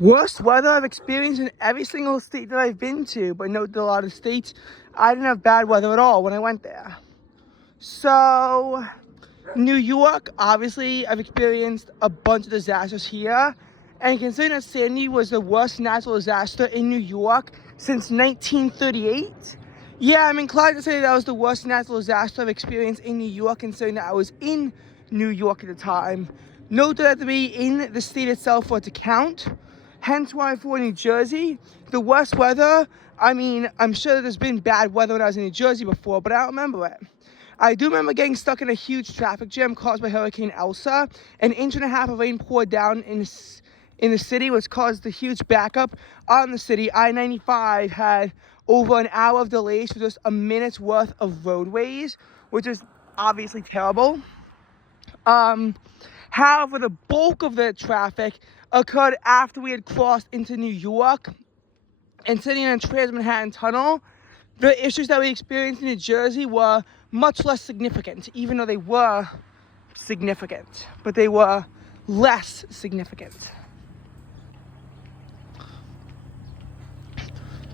Worst weather I've experienced in every single state that I've been to, but note that a lot of states, I didn't have bad weather at all when I went there. So, New York, obviously, I've experienced a bunch of disasters here. And considering that Sandy was the worst natural disaster in New York since 1938, yeah, I'm inclined to say that was the worst natural disaster I've experienced in New York, considering that I was in New York at the time. Note that I have to be in the state itself for it to count. Hence why for New Jersey, the worst weather, I mean, I'm sure there's been bad weather when I was in New Jersey before, but I don't remember it. I do remember getting stuck in a huge traffic jam caused by Hurricane Elsa. An inch and a half of rain poured down in the city, which caused a huge backup on the city. I-95 had over an hour of delays for just a minute's worth of roadways, which is obviously terrible. However, the bulk of the traffic occurred after we had crossed into New York and sitting in Trans-Manhattan Tunnel. The issues that we experienced in New Jersey were much less significant, even though they were significant, but they were less significant.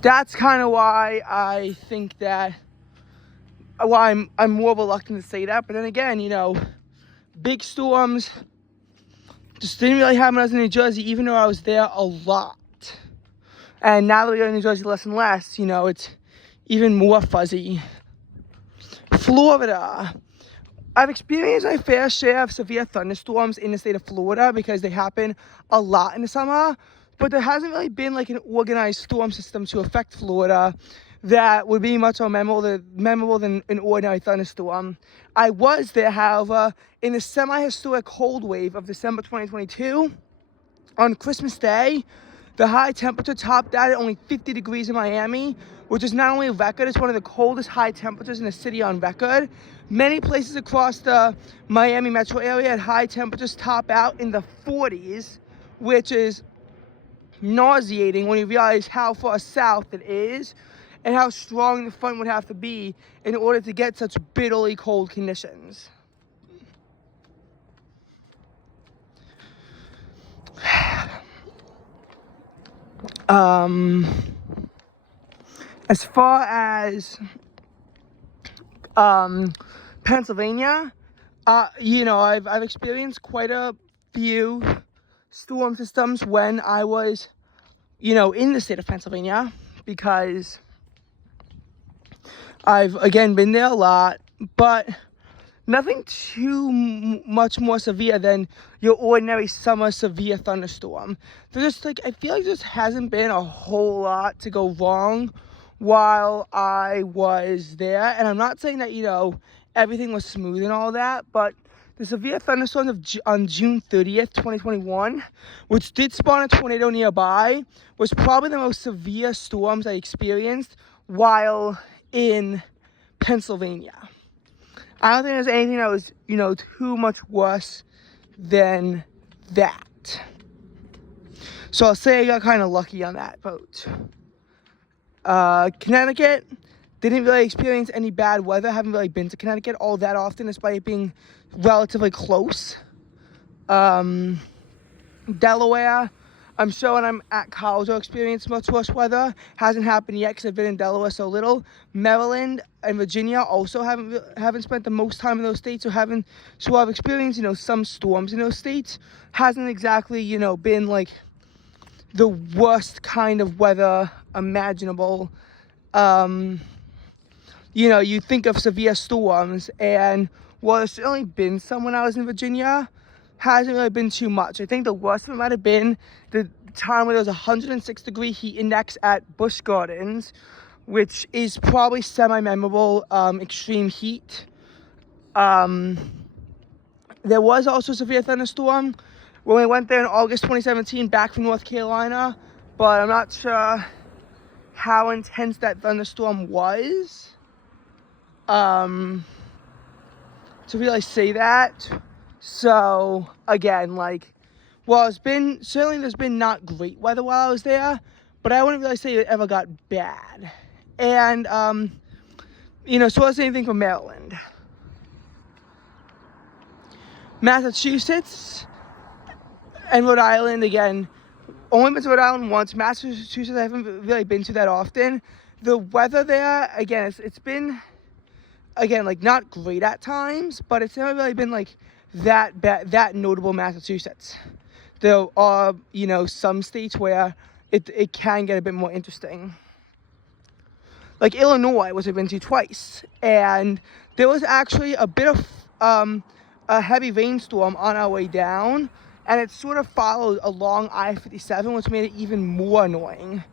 That's kind of why I think that, why I'm more reluctant to say that. But then again, you know, big storms just didn't really happen when I was in New Jersey, even though I was there a lot. And now that we go to New Jersey less and less, you know, it's even more fuzzy. Florida. I've experienced my fair share of severe thunderstorms in the state of Florida because they happen a lot in the summer, but there hasn't really been like an organized storm system to affect Florida that would be much more memorable than an ordinary thunderstorm. I was there, however, in the semi-historic cold wave of December 2022. On Christmas Day, the high temperature topped out at only 50 degrees in Miami, which is not only a record, it's one of the coldest high temperatures in the city on record. Many places across the Miami metro area had high temperatures top out in the 40s, which is nauseating when you realize how far south it is and how strong the front would have to be in order to get such bitterly cold conditions. As far as Pennsylvania, you know, I've experienced quite a few storm systems when I was, you know, in the state of Pennsylvania, because I've again been there a lot, but nothing too much more severe than your ordinary summer severe thunderstorm. There's just like, I feel like there just hasn't been a whole lot to go wrong while I was there. And I'm not saying that, you know, everything was smooth and all that, but the severe thunderstorms on June 30th, 2021, which did spawn a tornado nearby, was probably the most severe storms I experienced while in Pennsylvania. I don't think there's anything that was, you know, too much worse than that. So I'll say I got kind of lucky on that vote. Connecticut didn't really experience any bad weather. Haven't really been to Connecticut all that often, despite it being relatively close. Delaware, I'm sure when I'm at college I'll experience much worse weather. Hasn't happened yet because I've been in Delaware so little. Maryland and Virginia also haven't spent the most time in those states, so I've experienced, you know, some storms in those states. Hasn't exactly, you know, been like the worst kind of weather imaginable. You know, you think of severe storms, and while there's certainly been some when I was in Virginia, hasn't really been too much. I think the worst of it might have been the time where there was a 106-degree heat index at Busch Gardens, which is probably semi-memorable, extreme heat. There was also a severe thunderstorm when we went there in August 2017 back from North Carolina, but I'm not sure how intense that thunderstorm was to really say that. So again, like, well, there's been not great weather while I was there, but I wouldn't really say it ever got bad. And you know, so that's anything from Maryland. Massachusetts and Rhode Island, again, only been to Rhode Island once. Massachusetts, I haven't really been to that often. The weather there, again, it's been, again, like not great at times, but it's never really been like that bad, that notable Massachusetts. There are, you know, some states where it can get a bit more interesting. Like Illinois, which I've been to twice, and there was actually a bit of a heavy rainstorm on our way down, and it sort of followed along I-57, which made it even more annoying.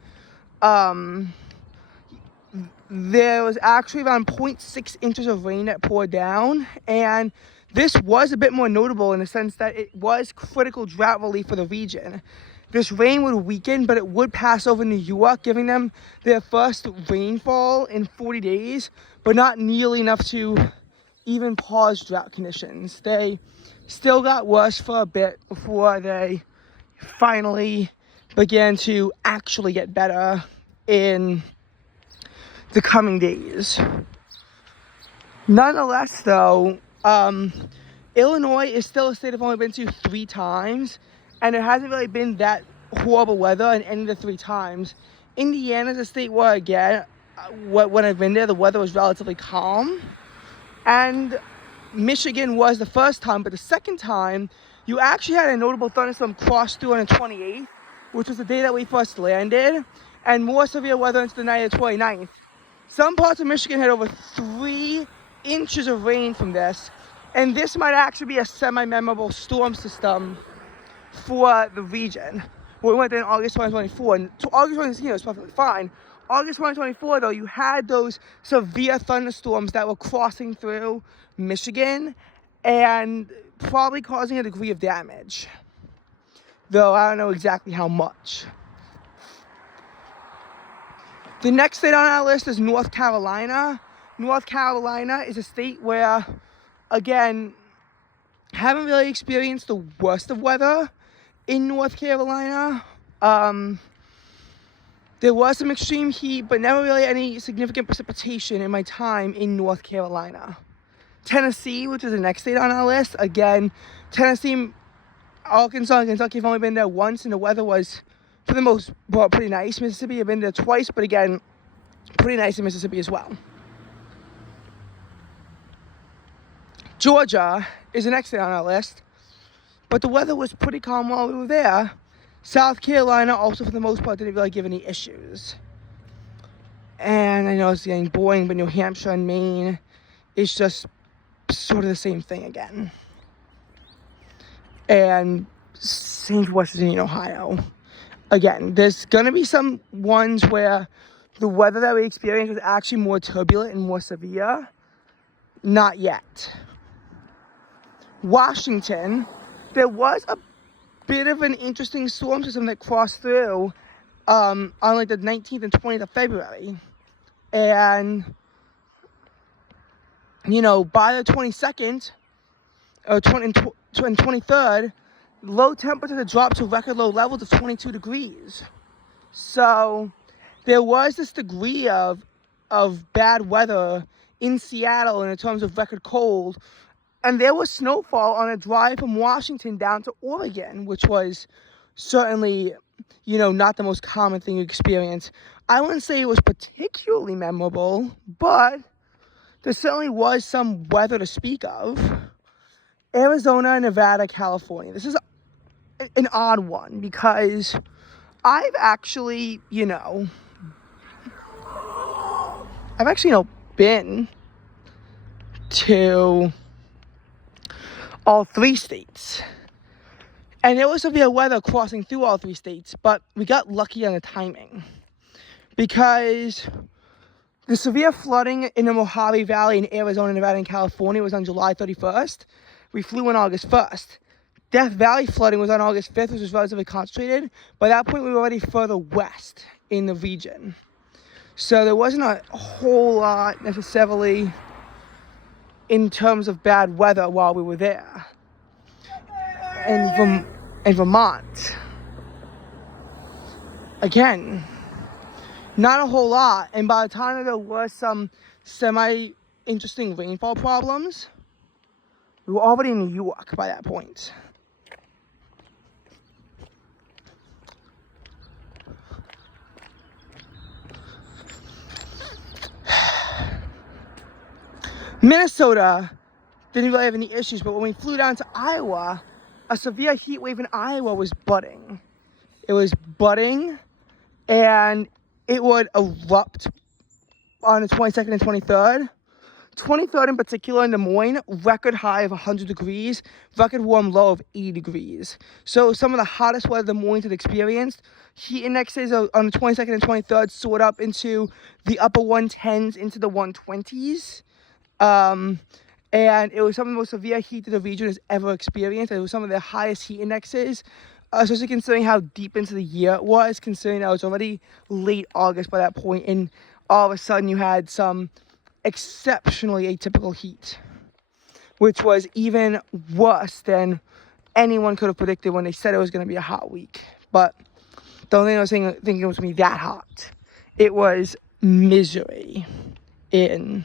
There was actually around 0.6 inches of rain that poured down, and this was a bit more notable in the sense that it was critical drought relief for the region. This rain would weaken, but it would pass over New York, giving them their first rainfall in 40 days, but not nearly enough to even pause drought conditions. They still got worse for a bit before they finally began to actually get better in the coming days. Nonetheless, though, Illinois is still a state I've only been to 3 times, and it hasn't really been that horrible weather in any of the 3 times. Indiana's a state where, again, when I've been there, the weather was relatively calm. And Michigan was the first time, but the second time, you actually had a notable thunderstorm cross through on the 28th, which was the day that we first landed, and more severe weather into the night of the 29th. Some parts of Michigan had over 3 inches of rain from this, and this might actually be a semi-memorable storm system for the region. We went there in August 2024, and so August 2016 was perfectly fine. August 2024, though, you had those severe thunderstorms that were crossing through Michigan and probably causing a degree of damage, though I don't know exactly how much. The next state on our list is North Carolina. North Carolina is a state where, again, haven't really experienced the worst of weather in North Carolina. There was some extreme heat, but never really any significant precipitation in my time in North Carolina. Tennessee, which is the next state on our list. Again, Tennessee, Arkansas, and Kentucky have only been there once, and the weather was, for the most part, pretty nice. Mississippi, I've been there twice, but again, pretty nice in Mississippi as well. Georgia is the next state on our list, but the weather was pretty calm while we were there. South Carolina also, for the most part, didn't really give any issues. And I know it's getting boring, but New Hampshire and Maine is just sort of the same thing again. And same for West Virginia and Ohio. Again, there's going to be some ones where the weather that we experienced was actually more turbulent and more severe. Not yet. Washington, there was a bit of an interesting storm system that crossed through on like the 19th and 20th of February. And, you know, by the 22nd or 23rd, low temperatures had dropped to record low levels of 22 degrees. So there was this degree of bad weather in Seattle in terms of record cold. And there was snowfall on a drive from Washington down to Oregon, which was certainly, you know, not the most common thing you experience. I wouldn't say it was particularly memorable, but there certainly was some weather to speak of. Arizona, Nevada, California. This is an odd one because I've actually, been to all 3 states. And there was severe weather crossing through all 3 states, but we got lucky on the timing. Because the severe flooding in the Mojave Valley in Arizona, Nevada, and California was on July 31st. We flew on August 1st. Death Valley flooding was on August 5th, which was relatively concentrated. By that point, we were already further west in the region. So there wasn't a whole lot necessarily in terms of bad weather while we were there. And Vermont, again, not a whole lot. And by the time there was some semi-interesting rainfall problems, we were already in New York by that point. Minnesota didn't really have any issues, but when we flew down to Iowa, a severe heat wave in Iowa was budding. It was budding, and it would erupt on the 22nd and 23rd. 23rd in particular in Des Moines, record high of 100 degrees, record warm low of 80 degrees. So some of the hottest weather Des Moines had experienced. Heat indexes on the 22nd and 23rd soared up into the upper 110s, into the 120s. And it was some of the most severe heat that the region has ever experienced. It was some of the highest heat indexes, especially considering how deep into the year it was, considering that it was already late August by that point, and all of a sudden you had some exceptionally atypical heat, which was even worse than anyone could have predicted when they said it was going to be a hot week. But the only thing I was thinking it was going to be that hot. It was misery in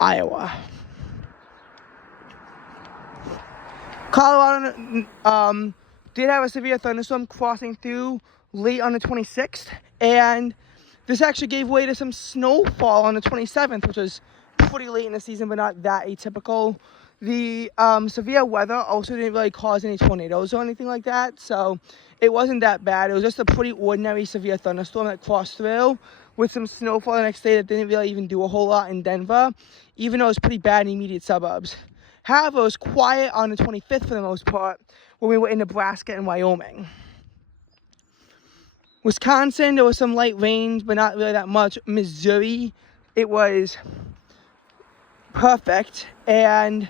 Iowa. Colorado did have a severe thunderstorm crossing through late on the 26th, and this actually gave way to some snowfall on the 27th, which was pretty late in the season, but not that atypical. The severe weather also didn't really cause any tornadoes or anything like that, so it wasn't that bad. It was just a pretty ordinary severe thunderstorm that crossed through with some snowfall the next day that didn't really even do a whole lot in Denver, even though it was pretty bad in the immediate suburbs. However, it was quiet on the 25th for the most part when we were in Nebraska and Wyoming. Wisconsin, there was some light rain, but not really that much. Missouri, it was perfect. And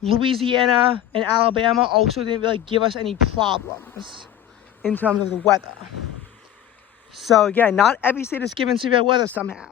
Louisiana and Alabama also didn't really give us any problems in terms of the weather. So again, not every state is given severe weather somehow.